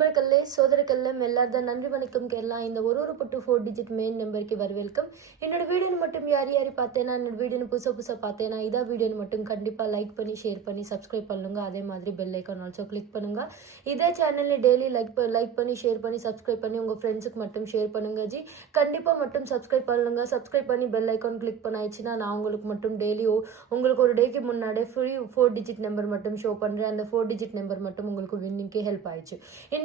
நண்பர்களே, சோதரர்களே எல்லாரும் நன்றி வணக்கம் கேரளம். இந்த ஒரு பட்டு 4 டிஜிட் மெயின் நம்பருக்கு வரவேல்கம். என்னோட வீடியோன்னு மட்டும் யார் பார்த்தேன்னா, என்னோட வீடியோன்னு புதுசாக பார்த்தேன்னா, இதான் வீடியோன்னு மட்டும் கண்டிப்பாக லைக் பண்ணி ஷேர் பண்ணி சப்ஸ்கிரைப் பண்ணுங்க. அதே மாதிரி பெல் ஐக்கான் ஆல்சோ கிளிக் பண்ணுங்க. இதே சேனலில் டெய்லி லைக் பண்ணி ஷேர் பண்ணி சப்ஸ்கிரைப் பண்ணி உங்கள் ஃப்ரெண்ட்ஸுக்கு மட்டும் ஷேர் பண்ணுங்க ஜி. கண்டிப்பாக மட்டும் சப்ஸ்கிரைப் பண்ணுங்க. சப்ஸ்கிரைப் பண்ணி பெல் ஐக்கான் கிளிக் பண்ணாயிடுச்சுன்னா நான் உங்களுக்கு மட்டும் டெய்லி உங்களுக்கு ஒரு டேக்கு முன்னாடி ஃப்ரீ 4 டிஜிட் நம்பர் மட்டும் ஷோ பண்ணுறேன். அந்த 4 டிஜிட் நம்பர் மட்டும் உங்களுக்கு வின்னிங்க்கு ஹெல்ப் ஆயிடுச்சு.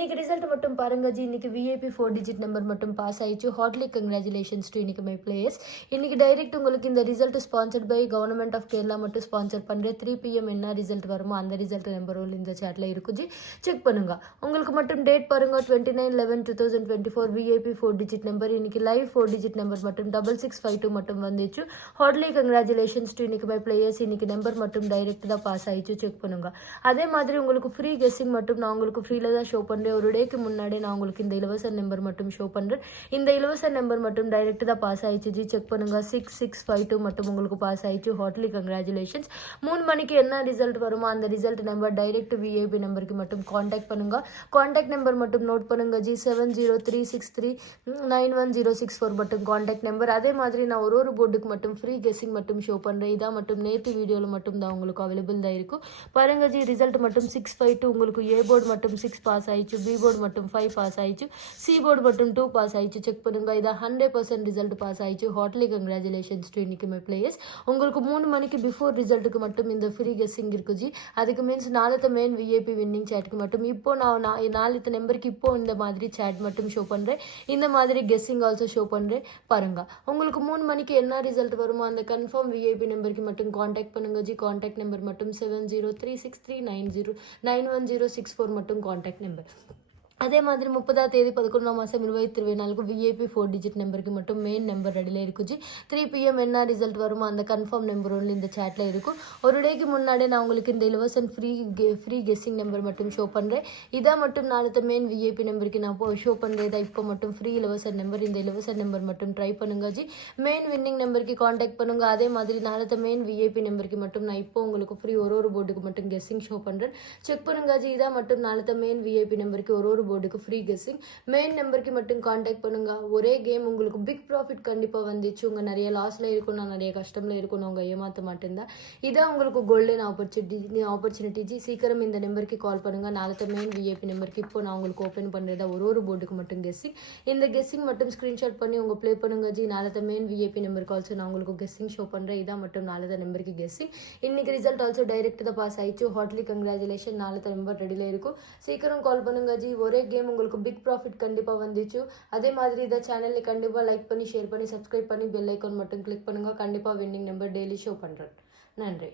இன்னைக்கு ரிசல்ட் மட்டும் பாருங்க ஜி. இன்னைக்கு விஐபி 4 டிஜிட் நம்பர் மட்டும் பாஸ் ஆயிடுச்சு. ஹார்ட்லி கங்க்ராச்சுலேஷன்ஸ் டு இன்னைக்கு மை பிளேயர்ஸ். இன்னைக்கு டைரக்ட் உங்களுக்கு இந்த result sponsored by government of Kerala மட்டும் ஸ்பான்சர் பண்ணுறேன். 3 PM என்ன ரிசல்ட் வருமோ அந்த ரிசல்ட் நம்பர் இந்த சாட்டில் இருக்கு ஜி. செக் பண்ணுங்க. உங்களுக்கு மட்டும் டேட் பாருங்க 29/11/2024 விஐபி 4 டிஜிட் நம்பர். இன்னைக்கு லைவ் 4 டிஜிட் நம்பர் மட்டும் 6652 மட்டும் வந்துச்சு. ஹார்ட்லி கங்க்ராச்சுலேஷன்ஸ் டு இன்னைக்கு மை பிளேயர்ஸ். இன்னைக்கு நம்பர் மட்டும் டைரக்ட் தான் பாஸ் ஆயிடுச்சு. செக் பண்ணுங்க. அதே மாதிரி உங்களுக்கு ஃப்ரீ கெஸ்ஸிங் மட்டும் நான் உங்களுக்கு ஃப்ரீல தான் ஷோ பண்ணுறேன். ஒரு டேக்கு முன்னாடி நான் உங்களுக்கு இந்த இலவச நம்பர் மட்டும் ஷோ பண்ணுறேன். இந்த இலவச நம்பர் மட்டும் டைரக்ட் தான் பாஸ் ஆயிடுச்சு ஜி. செக் பண்ணுங்க. 6652 மட்டும் உங்களுக்கு பாஸ் ஆயிடுச்சு. Heartly congratulations. 3 மணிக்கு என்ன ரிசல்ட் வருமோ அந்த ரிசல்ட் நம்பர் டைரக்ட் விஐபி நம்பருக்கு மட்டும் காண்டாக்ட் பண்ணுங்க. காண்டாக்ட் நம்பர் மட்டும் நோட் பண்ணுங்க ஜி. 7036391064 மட்டும் காண்டாக்ட் நம்பர். அதே மாதிரி நான் ஒரு போர்டுக்கு மட்டும் ஃப்ரீ கெஸ்ஸிங் மட்டும் ஷோ பண்ணுறேன். இதான் மட்டும் நேற்று வீடியோவில் மட்டும் தான் உங்களுக்கு அவைலபிள் தான் இருக்கும். பாருங்க ஜி. ரிசல்ட் மட்டும் 652 உங்களுக்கு ஏ போர்டு மட்டும் 6 பாஸ் ஆயிடுச்சு. பி போர்டு மட்டும் 5 பாஸ் ஆயிடுச்சு. சி போர்டு மட்டும் 2 பாஸ் ஆயிடுச்சு. செக் பண்ணுங்க. இதான் 100% ரிசல்ட் பாஸ் ஆயிடுச்சு. ஹார்ட்லி கங்க்ராச்சுலேஷன்ஸ் டு இன்னைக்கு மை பிளேயர்ஸ். உங்களுக்கு 3 மணிக்கு பிஃபோர் ரிசல்ட்டுக்கு மட்டும் இந்த ஃப்ரீ கெஸ்ஸிங் இருக்கு ஜி. அதுக்கு மீன்ஸ் நாளைத்த மெயின் விஐபி வின்னிங் சேட்டுக்கு மட்டும் இப்போ நான் நாளைத்த நம்பருக்கு இப்போ இந்த மாதிரி சேட் மட்டும் ஷோ பண்ணுறேன். இந்த மாதிரி கெஸ்ஸிங் ஆல்சோ ஷோ பண்ணுறேன். பாருங்க. உங்களுக்கு 3 மணிக்கு என்ன ரிசல்ட் வருமோ அந்த கன்ஃபார்ம் விஐபி நம்பருக்கு மட்டும் காண்டாக்ட் பண்ணுங்க ஜி. காண்டாக்ட் நம்பர் மட்டும் 7036391064 மட்டும் காண்டாக்ட் நம்பர். அதே மாதிரி 30ஆம் தேதி 11ஆம் மாதம் 2024 விஐபி 4 டிஜிட் நம்பருக்கு மட்டும் மெயின் நம்பர் ரெடியில் இருக்கும் ஜி. 3 PM என்ன ரிசல்ட் வருமோ அந்த கன்ஃபார்ம் நம்பர் ஒன்று இந்த சேட்டில் இருக்கும். ஒரு டேக்கு முன்னாடி நான் உங்களுக்கு இந்த இலவசன் ஃப்ரீ கெஸ்ஸிங் நம்பர் மட்டும் ஷோ பண்ணுறேன். இதான் மட்டும் நாளைத்த மெயின் விஐபி நம்பருக்கு நான் ஷோ பண்ணுறதா இப்போ மட்டும் ஃப்ரீ இலவசன் நம்பர். இந்த இலவசன் நம்பர் மட்டும் ட்ரை பண்ணுங்க ஜி. மெயின் வின்னிங் நம்பருக்கு காண்டாக்ட் பண்ணுங்க. அதே மாதிரி நாளைத்த மெயின் விஐபி நம்பருக்கு மட்டும் நான் இப்போ உங்களுக்கு ஃப்ரீ ஒரு போர்டுக்கு மட்டும் கெஸ்ஸிங் ஷோ பண்ணுறேன். செக் பண்ணுங்க ஜி. இதான் மட்டும் நாளைத்த மெயின் விஐபி நம்பருக்கு ஒரு போர்டுக்கு ஃப்ரீ கெஸ்ஸிங். மெயின் நம்பருக்கு மட்டும் காண்டாக்ட் பண்ணுங்க. ஒரே கேம் உங்களுக்கு பிக் ப்ராஃபிட் கண்டிப்பாக வந்துச்சு. உங்கள் நிறைய லாஸில் இருக்கும், நான் நிறைய கஷ்டமில் இருக்கும், நான் உங்கள் ஏமாற்ற மாட்டேன். இதான் உங்களுக்கு கோல்டன் ஆப்பர்ச்சுனிட்டி ஜி. சீக்கிரம் இந்த நம்பருக்கு கால் பண்ணுங்க. நாளைத்த மெயின் விஐபி நம்பருக்கு இப்போ நான் உங்களுக்கு ஓப்பன் பண்ணுறதா ஒரு போர்டுக்கு மட்டும் கெஸ்ஸிங். இந்த கெஸ்ஸிங் மட்டும் ஸ்க்ரீன்ஷாட் பண்ணி உங்கள் ப்ளே பண்ணுங்க ஜி. நாளைத்த மெயின் விஐபி நம்பருக்கு ஆல்சோ நான் உங்களுக்கு கெஸ்ஸிங் ஷோ பண்ணுறேன். இதான் மட்டும் நாளைத்த நம்பருக்கு கெஸ்ஸிங். இன்னைக்கு ரிசல்ட் ஆல்சோ டைரக்ட் தான் பாஸ் ஆயிடுச்சு. Heartily congratulation. நாளைத்த நம்பர் ரெடியில் இருக்கும். சீக்கிரம் கால் பண்ணுங்க ஜி. ஒரே கேம் உங்களுக்கு பிக் ப்ராஃபிட் கண்டிப்பாக வந்துச்சு. அதே மாதிரி இந்த சேனலில் கண்டிப்பாக லைக் பண்ணி ஷேர் பண்ணி சப்ஸ்கிரைப் பண்ணி பெல் ஐக்கான் மட்டும் கிளிக் பண்ணுங்க. கண்டிப்பாக வின்னிங் நம்பர் டெய்லி ஷோ பண்ணுறேன். நன்றி.